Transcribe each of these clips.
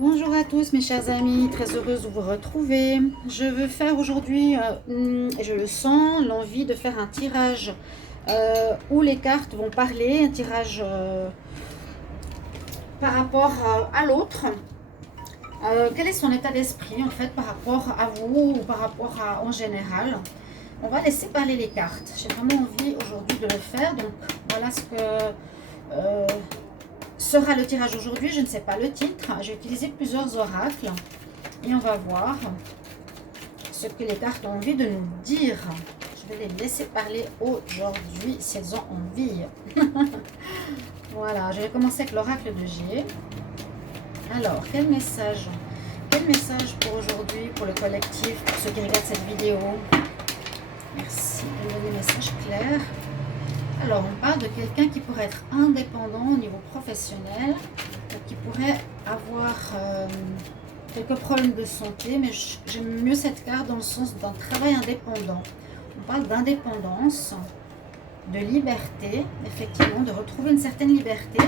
Bonjour à tous mes chers amis, très heureuse de vous retrouver. Je veux faire aujourd'hui, et je le sens, l'envie de faire un tirage où les cartes vont parler, un tirage par rapport à l'autre. Quel est son état d'esprit en fait par rapport à vous ou par rapport à en général. On va laisser parler les cartes. J'ai vraiment envie aujourd'hui de le faire, donc voilà ce que sera le tirage aujourd'hui. Je ne sais pas le titre. J'ai utilisé plusieurs oracles et on va voir ce que les cartes ont envie de nous dire. Je vais les laisser parler aujourd'hui si elles ont envie. Voilà, je vais commencer avec l'oracle de G. Alors, quel message pour aujourd'hui, pour le collectif, pour ceux qui regardent cette vidéo? Merci de donner des messages clairs. Alors, on parle de quelqu'un qui pourrait être indépendant au niveau professionnel, qui pourrait avoir quelques problèmes de santé, mais j'aime mieux cette carte dans le sens d'un travail indépendant. On parle d'indépendance, de liberté, effectivement, de retrouver une certaine liberté.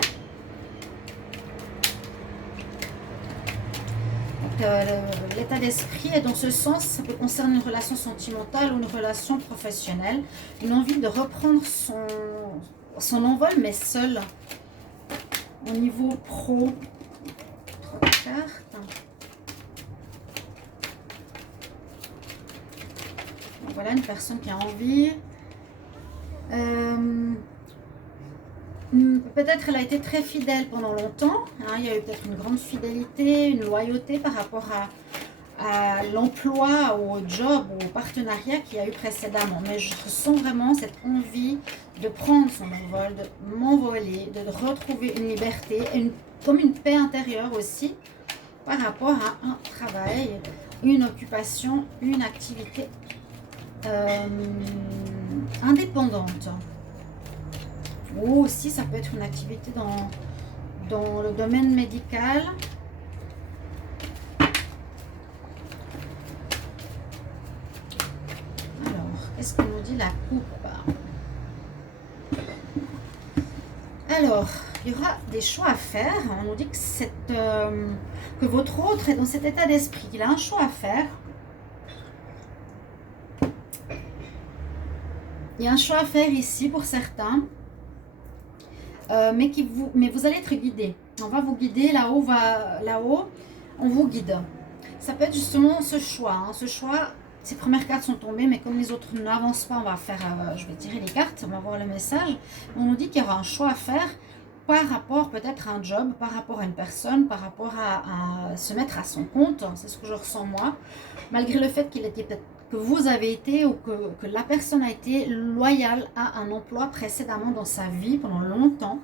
L'état d'esprit est dans ce sens, ça peut concerner une relation sentimentale ou une relation professionnelle, une envie de reprendre son envol, mais seul, au niveau pro. 3 cartes. Donc voilà, une personne qui a envie. Peut-être elle a été très fidèle pendant longtemps, hein, il y a eu peut-être une grande fidélité, une loyauté par rapport à l'emploi, au job, au partenariat qu'il y a eu précédemment. Mais je ressens vraiment cette envie de prendre son envol, de m'envoler, de retrouver une liberté, comme une paix intérieure aussi par rapport à un travail, une occupation, une activité indépendante. Ou aussi ça peut être une activité dans le domaine médical. Alors, qu'est-ce qu'on nous dit la coupe? Alors, il y aura des choix à faire. On nous dit que votre autre est dans cet état d'esprit. Il a un choix à faire. Il y a un choix à faire ici pour certains. Mais vous allez être guidé. On va vous guider là-haut, on vous guide. Ça peut être justement ce choix. Hein. Ce choix, ces premières cartes sont tombées, mais comme les autres n'avancent pas, on va faire. Je vais tirer les cartes, on va voir le message. On nous dit qu'il y aura un choix à faire par rapport peut-être à un job, par rapport à une personne, par rapport à se mettre à son compte. C'est ce que je ressens moi. Malgré le fait qu'il était peut-être que vous avez été ou que la personne a été loyale à un emploi précédemment dans sa vie pendant longtemps.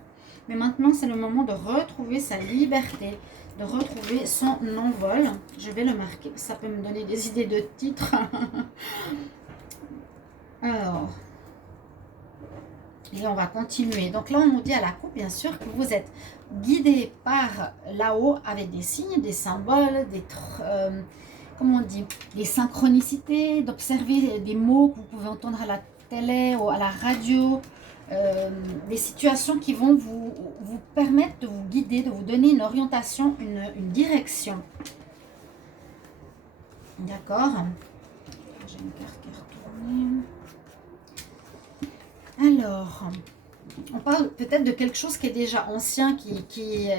Mais maintenant, c'est le moment de retrouver sa liberté, de retrouver son envol. Je vais le marquer, ça peut me donner des idées de titres. Alors, et on va continuer. Donc là, on nous dit à la coupe, bien sûr, que vous êtes guidé par là-haut avec des signes, des symboles, comment on dit, des synchronicités, d'observer des mots que vous pouvez entendre à la télé ou à la radio, des situations qui vont vous permettre de vous guider, de vous donner une orientation, une direction. D'accord. J'ai une carte qui est retournée. Alors, on parle peut-être de quelque chose qui est déjà ancien, qui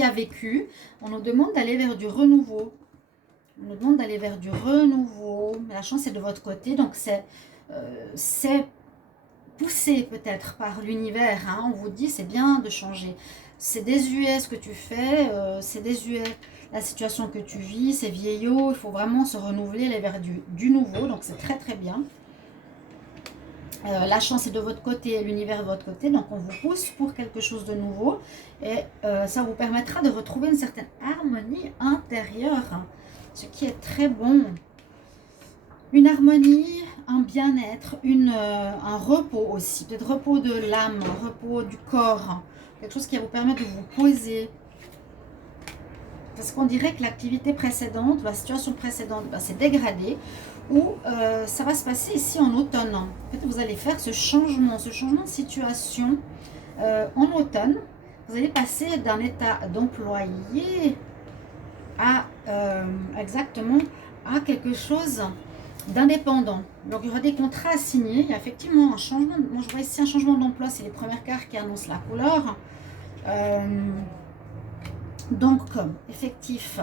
a vécu. On nous demande d'aller vers du renouveau. On nous demande d'aller vers du renouveau. La chance est de votre côté, donc c'est poussé peut-être par l'univers. Hein. On vous dit c'est bien de changer. C'est désuet ce que tu fais, c'est désuet la situation que tu vis, c'est vieillot. Il faut vraiment se renouveler, aller vers du nouveau. Donc c'est très très bien. La chance est de votre côté, l'univers est de votre côté, donc on vous pousse pour quelque chose de nouveau et ça vous permettra de retrouver une certaine harmonie intérieure, ce qui est très bon. Une harmonie, un bien-être, un repos aussi, peut-être repos de l'âme, repos du corps, quelque chose qui va vous permettre de vous poser. Parce qu'on dirait que l'activité précédente, la situation précédente s'est dégradée, ou ça va se passer ici en automne. En fait, vous allez faire ce changement de situation en automne. Vous allez passer d'un état d'employé à exactement à quelque chose d'indépendant. Donc il y aura des contrats à signer. Il y a effectivement un changement. Moi je vois ici un changement d'emploi. C'est les premières cartes qui annoncent la couleur. Donc effectif,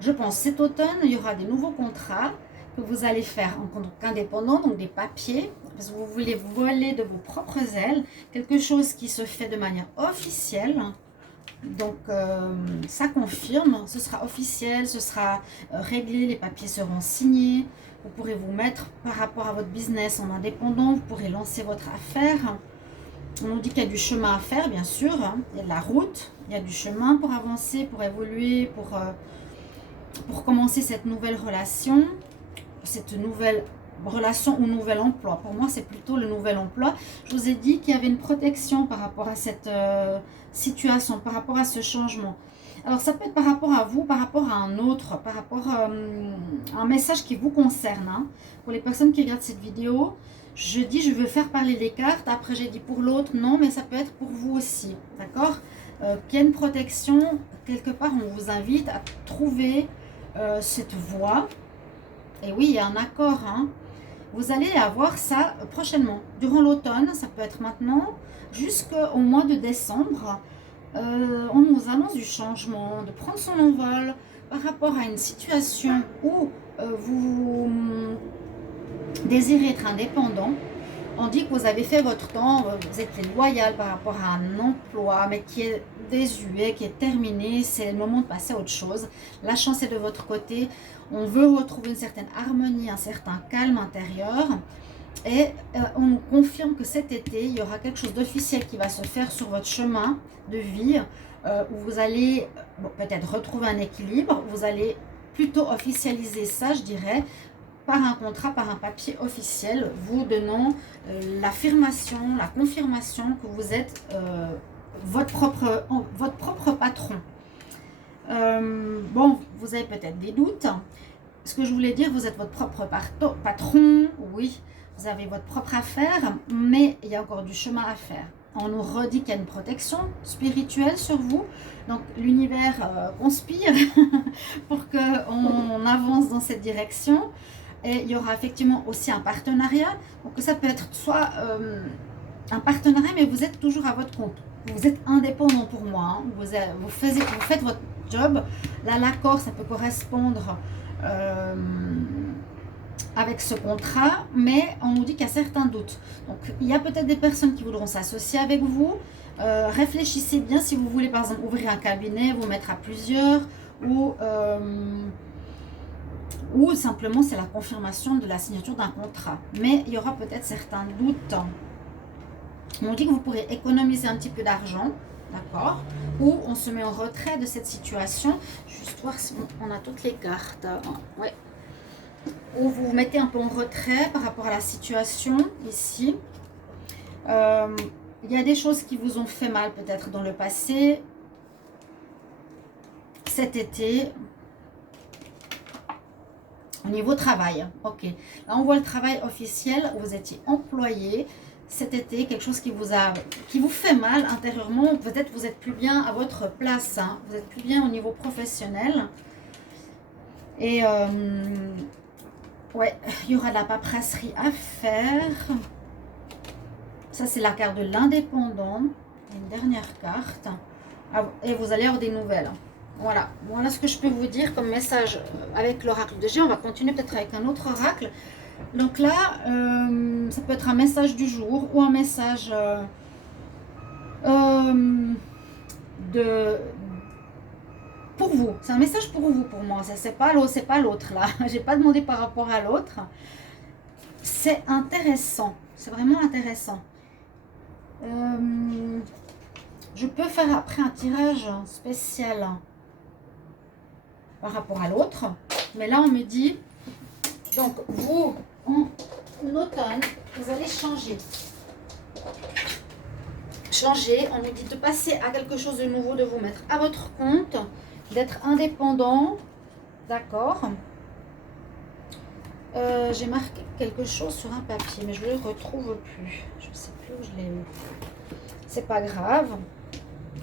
je pense cet automne il y aura des nouveaux contrats que vous allez faire en tant qu'indépendant, donc des papiers, parce que vous voulez voler de vos propres ailes, quelque chose qui se fait de manière officielle. Donc ça confirme, ce sera officiel, ce sera réglé, les papiers seront signés. Vous pourrez vous mettre par rapport à votre business en indépendant, vous pourrez lancer votre affaire. On nous dit qu'il y a du chemin à faire, bien sûr, hein. Il y a de la route, il y a du chemin pour avancer, pour évoluer, pour commencer cette nouvelle relation ou nouvel emploi. Pour moi, c'est plutôt le nouvel emploi. Je vous ai dit qu'il y avait une protection par rapport à cette situation, par rapport à ce changement. Alors, ça peut être par rapport à vous, par rapport à un autre, par rapport à un message qui vous concerne. Hein. Pour les personnes qui regardent cette vidéo, je dis je veux faire parler les cartes. Après, j'ai dit pour l'autre, non, mais ça peut être pour vous aussi. D'accord qu'il y a une protection. Quelque part, on vous invite à trouver cette voie. Et oui, il y a un accord. Hein. Vous allez avoir ça prochainement. Durant l'automne, ça peut être maintenant, jusqu'au mois de décembre. On nous annonce du changement, de prendre son envol par rapport à une situation où vous désirez être indépendant. On dit que vous avez fait votre temps, vous êtes loyal par rapport à un emploi, mais qui est désuet, qui est terminé. C'est le moment de passer à autre chose. La chance est de votre côté. On veut retrouver une certaine harmonie, un certain calme intérieur. Et on nous confirme que cet été, il y aura quelque chose d'officiel qui va se faire sur votre chemin de vie, où vous allez peut-être retrouver un équilibre. Vous allez plutôt officialiser ça, je dirais, par un contrat, par un papier officiel, vous donnant l'affirmation, la confirmation que vous êtes votre propre patron. Bon, vous avez peut-être des doutes. Ce que je voulais dire, vous êtes votre propre patron, oui, vous avez votre propre affaire, mais il y a encore du chemin à faire. On nous redit qu'il y a une protection spirituelle sur vous. Donc l'univers conspire pour qu'on avance dans cette direction. Et il y aura effectivement aussi un partenariat. Donc ça peut être soit un partenariat, mais vous êtes toujours à votre compte. Vous êtes indépendant pour moi. Hein. Vous faites votre job. Là, l'accord, ça peut correspondre avec ce contrat, mais on nous dit qu'il y a certains doutes. Donc il y a peut-être des personnes qui voudront s'associer avec vous. Réfléchissez bien si vous voulez par exemple ouvrir un cabinet, vous mettre à plusieurs, ou simplement c'est la confirmation de la signature d'un contrat. Mais il y aura peut-être certains doutes. On dit que vous pourrez économiser un petit peu d'argent, d'accord, ou on se met en retrait de cette situation. Juste voir si on a toutes les cartes. Ouais. Ou vous vous mettez un peu en retrait par rapport à la situation ici. Il y a des choses qui vous ont fait mal peut-être dans le passé. Cet été, au niveau travail, ok. Là, on voit le travail officiel, vous étiez employé cet été, quelque chose qui vous fait mal intérieurement. Peut-être vous n'êtes plus bien à votre place, hein. Vous n'êtes plus bien au niveau professionnel. Et ouais, il y aura de la paperasserie à faire. Ça, c'est la carte de l'indépendant. Une dernière carte. Et vous allez avoir des nouvelles. Voilà, voilà ce que je peux vous dire comme message avec l'oracle de G. On va continuer peut-être avec un autre oracle. Donc là, ça peut être un message du jour ou un message pour vous. C'est un message pour vous, pour moi. C'est pas l'autre là. J'ai pas demandé par rapport à l'autre. C'est intéressant. C'est vraiment intéressant. Je peux faire après un tirage spécial par rapport à l'autre. Mais là, on me dit, donc vous, en automne, vous allez changer. Changer, on nous dit de passer à quelque chose de nouveau, de vous mettre à votre compte, d'être indépendant. D'accord. J'ai marqué quelque chose sur un papier, mais je ne le retrouve plus. Je ne sais plus où je l'ai mis. C'est pas grave.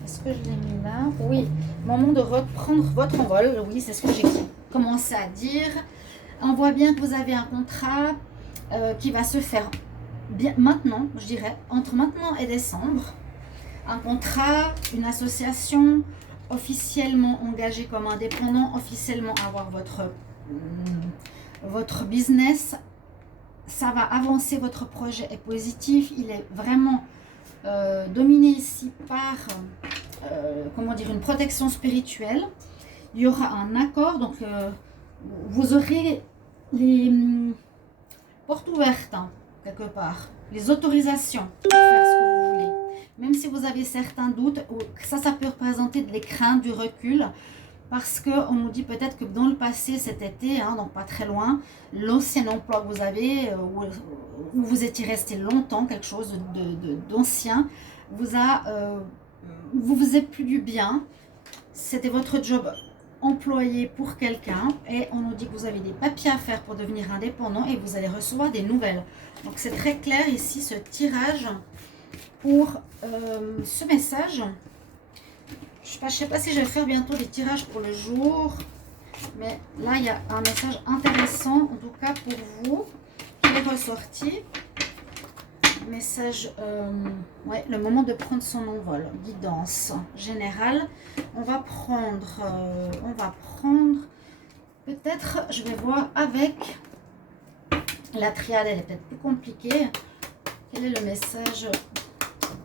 Est-ce que je l'ai mis là? Oui, moment de reprendre votre envol. Oui, c'est ce que j'ai commencé à dire. On voit bien que vous avez un contrat qui va se faire bien maintenant, je dirais, entre maintenant et décembre. Un contrat, une association, officiellement engagé comme indépendant, officiellement avoir votre business. Ça va avancer, votre projet est positif, il est vraiment dominé ici par comment dire, une protection spirituelle. Il y aura un accord, donc vous aurez les portes ouvertes, hein, quelque part, les autorisations pour faire ce que vous voulez. Même si vous avez certains doutes, ça peut représenter des craintes, du recul, parce qu'on nous dit peut-être que dans le passé, cet été, hein, donc pas très loin, l'ancien emploi que vous avez, où vous étiez resté longtemps, quelque chose d'ancien, vous faisait plus du bien. C'était votre job employé pour quelqu'un et on nous dit que vous avez des papiers à faire pour devenir indépendant et vous allez recevoir des nouvelles. Donc c'est très clair ici ce tirage pour ce message. Je ne sais pas si je vais faire bientôt des tirages pour le jour, mais là il y a un message intéressant en tout cas pour vous qui est ressorti. Message, ouais, le moment de prendre son envol, guidance générale. On va prendre peut-être, je vais voir avec la triade, elle est peut-être plus compliquée. Quel est le message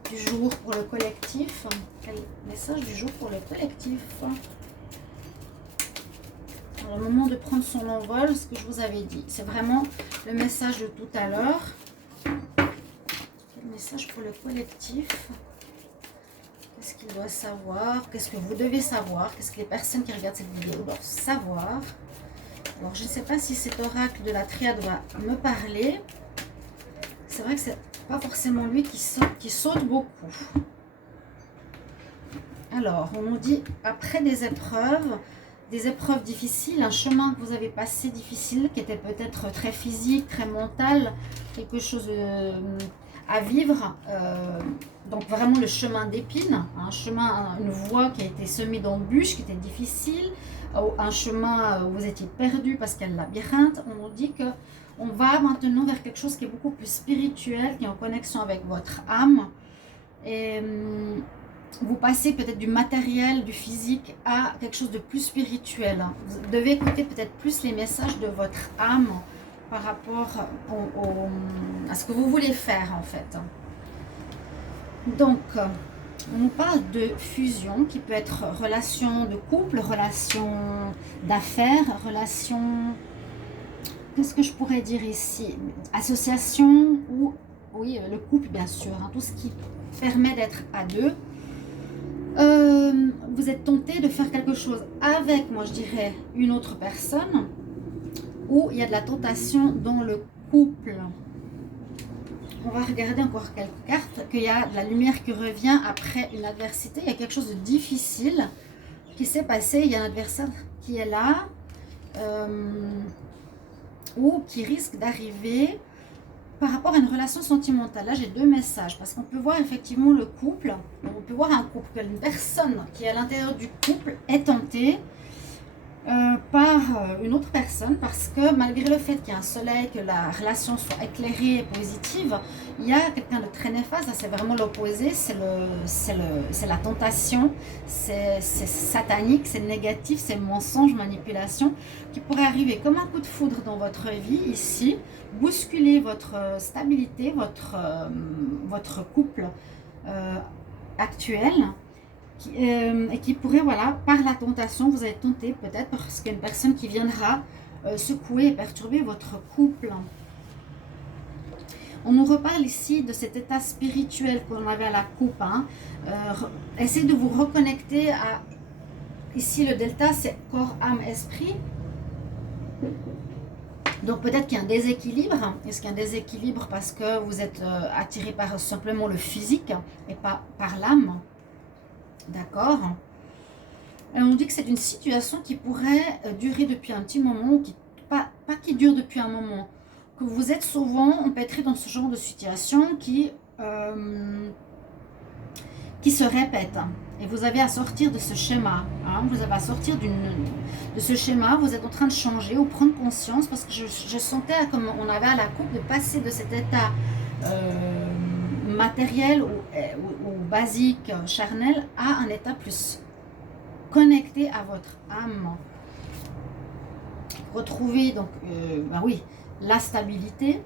du jour pour le collectif? Quel message du jour pour le collectif? Alors, le moment de prendre son envol, ce que je vous avais dit, c'est vraiment le message de tout à l'heure. Message pour le collectif. Qu'est-ce qu'il doit savoir? Qu'est-ce que vous devez savoir? Qu'est-ce que les personnes qui regardent cette vidéo doivent savoir? Alors, je ne sais pas si cet oracle de la triade va me parler. C'est vrai que c'est pas forcément lui qui saute beaucoup. Alors, on nous dit, après des épreuves difficiles, un chemin que vous avez passé difficile, qui était peut-être très physique, très mental, quelque chose à vivre, donc vraiment le chemin d'épines, un chemin, une voie qui a été semée d'embûches, qui était difficile, un chemin où vous étiez perdu parce qu'il y a le labyrinthe. On nous dit que on va maintenant vers quelque chose qui est beaucoup plus spirituel, qui est en connexion avec votre âme, et vous passez peut-être du matériel, du physique à quelque chose de plus spirituel. Vous devez écouter peut-être plus les messages de votre âme par rapport à ce que vous voulez faire en fait. Donc, on nous parle de fusion qui peut être relation de couple, relation d'affaires, relation... Qu'est-ce que je pourrais dire ici? Association ou... Oui, le couple bien sûr, hein, tout ce qui permet d'être à deux. Vous êtes tenté de faire quelque chose avec, moi je dirais, une autre personne, où il y a de la tentation dans le couple. On va regarder encore quelques cartes, qu'il y a de la lumière qui revient après une adversité. Il y a quelque chose de difficile qui s'est passé. Il y a un adversaire qui est là, ou qui risque d'arriver par rapport à une relation sentimentale. Là, j'ai deux messages, parce qu'on peut voir effectivement le couple. On peut voir un couple, une personne qui est à l'intérieur du couple est tentée par une autre personne, parce que malgré le fait qu'il y ait un soleil, que la relation soit éclairée et positive, il y a quelqu'un de très néfaste. C'est vraiment l'opposé, c'est la tentation, c'est satanique, c'est négatif, c'est mensonge, manipulation qui pourrait arriver comme un coup de foudre dans votre vie ici, bousculer votre stabilité, votre couple actuel. Et qui pourrait, voilà, par la tentation, vous allez tenter peut-être parce qu'il y a une personne qui viendra secouer et perturber votre couple. On nous reparle ici de cet état spirituel qu'on avait à la coupe. Hein. Essayez de vous reconnecter à... Ici, le delta, c'est corps, âme, esprit. Donc peut-être qu'il y a un déséquilibre. Est-ce qu'il y a un déséquilibre parce que vous êtes attiré par simplement le physique et pas par l'âme? D'accord. On dit que c'est une situation qui pourrait durer depuis un petit moment, pas qui dure depuis un moment, que vous êtes souvent empêtré dans ce genre de situation qui se répète. Et vous avez à sortir de ce schéma. Hein, vous avez à sortir de ce schéma. Vous êtes en train de changer ou prendre conscience. Parce que je sentais comme on avait à la coupe de passer de cet état matériel ou basique, charnel, à un état plus connecté à votre âme. Retrouver donc, ben oui, la stabilité.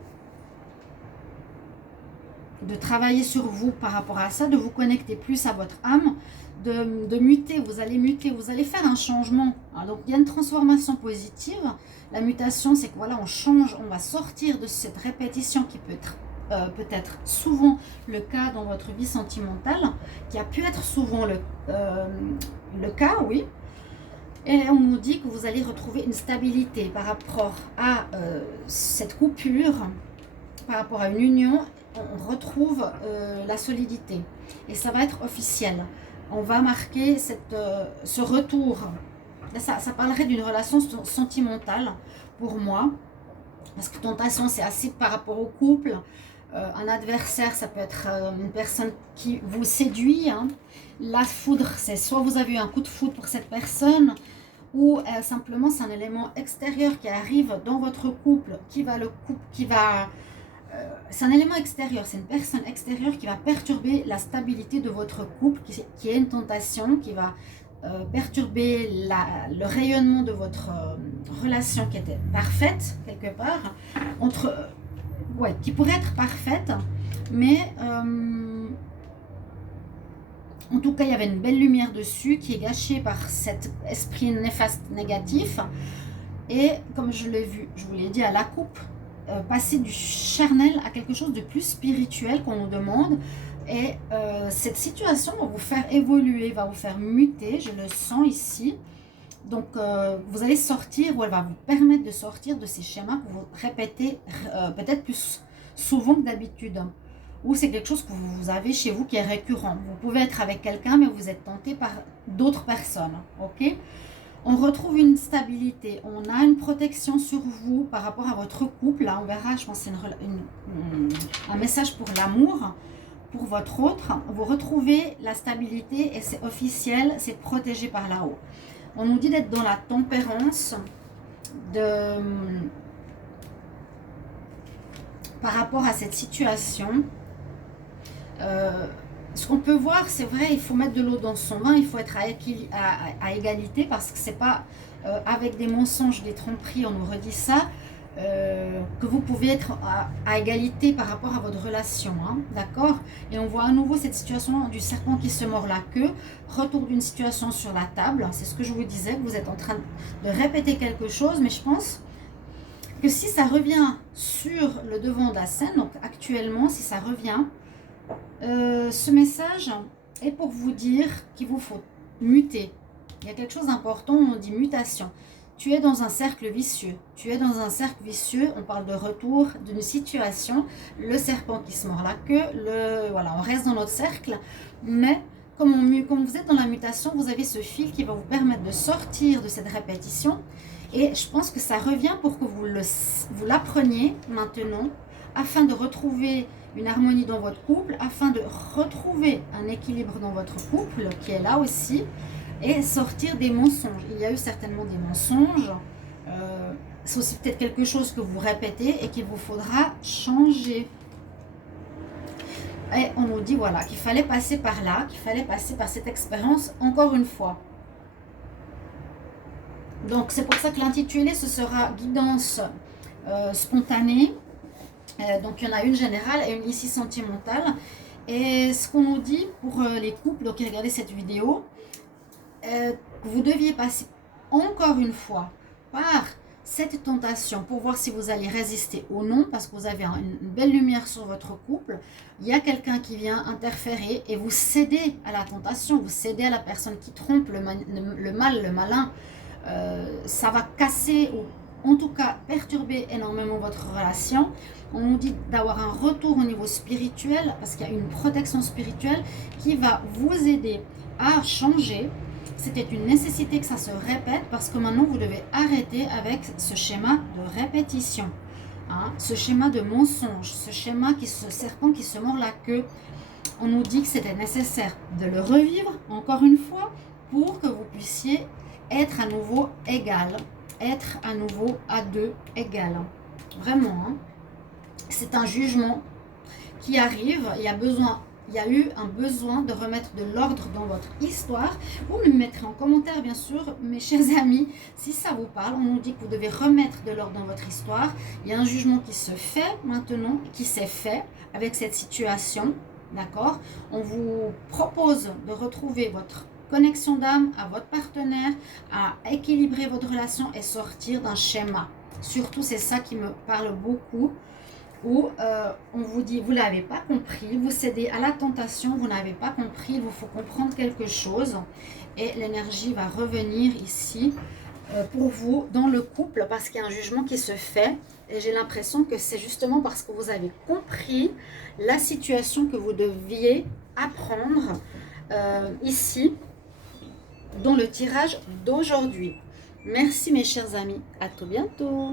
De travailler sur vous par rapport à ça, de vous connecter plus à votre âme, de muter, vous allez faire un changement. Alors, donc il y a une transformation positive. La mutation, c'est que voilà, on change, on va sortir de cette répétition qui peut être peut-être souvent le cas dans votre vie sentimentale, qui a pu être souvent le cas, oui. Et on nous dit que vous allez retrouver une stabilité par rapport à cette coupure, par rapport à une union. On retrouve la solidité et ça va être officiel. On va marquer ce retour. Ça parlerait d'une relation sentimentale pour moi, parce que tentation, c'est assez par rapport au couple. Un adversaire, ça peut être une personne qui vous séduit. Hein. La foudre, c'est soit vous avez eu un coup de foudre pour cette personne, ou simplement c'est un élément extérieur qui arrive dans votre couple, c'est un élément extérieur, c'est une personne extérieure qui va perturber la stabilité de votre couple, qui est une tentation, qui va perturber le rayonnement de votre relation qui était parfaite, quelque part, qui pourrait être parfaite, mais en tout cas, il y avait une belle lumière dessus qui est gâchée par cet esprit néfaste négatif. Et comme je vous l'ai dit, à la coupe, passer du charnel à quelque chose de plus spirituel qu'on nous demande. Et cette situation va vous faire évoluer, va vous faire muter, je le sens ici. Donc vous allez sortir, ou elle va vous permettre de sortir de ces schémas que vous répétez peut-être plus souvent que d'habitude. Ou c'est quelque chose que vous avez chez vous qui est récurrent. Vous pouvez être avec quelqu'un, mais vous êtes tenté par d'autres personnes. Ok ? On retrouve une stabilité, on a une protection sur vous par rapport à votre couple. Là, on verra, je pense que c'est un message pour l'amour, pour votre autre. Vous retrouvez la stabilité et c'est officiel, c'est protégé par là-haut. On nous dit d'être dans la tempérance, par rapport à cette situation. Ce qu'on peut voir, c'est vrai, il faut mettre de l'eau dans son vin, il faut être à égalité, parce que c'est pas avec des mensonges, des tromperies, on nous redit ça, que vous pouvez être à égalité par rapport à votre relation, hein, d'accord? Et on voit à nouveau cette situation du serpent qui se mord la queue, retour d'une situation sur la table, c'est ce que je vous disais, vous êtes en train de répéter quelque chose, mais je pense que si ça revient sur le devant de la scène, donc actuellement, si ça revient, ce message est pour vous dire qu'il vous faut muter. Il y a quelque chose d'important, on dit mutation. Tu es dans un cercle vicieux. Tu es dans un cercle vicieux, on parle de retour d'une situation, le serpent qui se mord la queue, voilà, on reste dans notre cercle, mais comme vous êtes dans la mutation, vous avez ce fil qui va vous permettre de sortir de cette répétition. Et je pense que ça revient pour que vous l'appreniez maintenant, afin de retrouver une harmonie dans votre couple, afin de retrouver un équilibre dans votre couple, qui est là aussi, et sortir des mensonges. Il y a eu certainement des mensonges, c'est aussi peut-être quelque chose que vous répétez et qu'il vous faudra changer. Et on nous dit voilà, qu'il fallait passer par là, qu'il fallait passer par cette expérience encore une fois. Donc c'est pour ça que l'intitulé, ce sera guidance spontanée. Donc il y en a une générale et une ici sentimentale. Et ce qu'on nous dit pour les couples, donc regardez cette vidéo, vous deviez passer encore une fois par cette tentation pour voir si vous allez résister ou non, parce que vous avez une belle lumière sur votre couple. Il y a quelqu'un qui vient interférer et vous cédez à la tentation, vous cédez à la personne qui trompe, le malin. Ça va casser ou en tout cas perturber énormément votre relation. On nous dit d'avoir un retour au niveau spirituel, parce qu'il y a une protection spirituelle qui va vous aider à changer. C'était une nécessité que ça se répète, parce que maintenant vous devez arrêter avec ce schéma de répétition, hein, ce schéma de mensonge, ce schéma ce serpent qui se mord la queue. on nous dit que c'était nécessaire de le revivre encore une fois pour que vous puissiez être à nouveau égal, être à nouveau à deux égal. Vraiment, hein. C'est un jugement qui arrive, il y a eu un besoin de remettre de l'ordre dans votre histoire. Vous me mettrez en commentaire, bien sûr, mes chers amis, si ça vous parle. On nous dit que vous devez remettre de l'ordre dans votre histoire. Il y a un jugement qui se fait maintenant, qui s'est fait avec cette situation, d'accord? On vous propose de retrouver votre connexion d'âme à votre partenaire, à équilibrer votre relation et sortir d'un schéma. Surtout, c'est ça qui me parle beaucoup. Où on vous dit, vous ne l'avez pas compris, vous cédez à la tentation, vous n'avez pas compris, il vous faut comprendre quelque chose. Et l'énergie va revenir ici pour vous dans le couple parce qu'il y a un jugement qui se fait. Et j'ai l'impression que c'est justement parce que vous avez compris la situation que vous deviez apprendre ici dans le tirage d'aujourd'hui. Merci mes chers amis, à tout bientôt.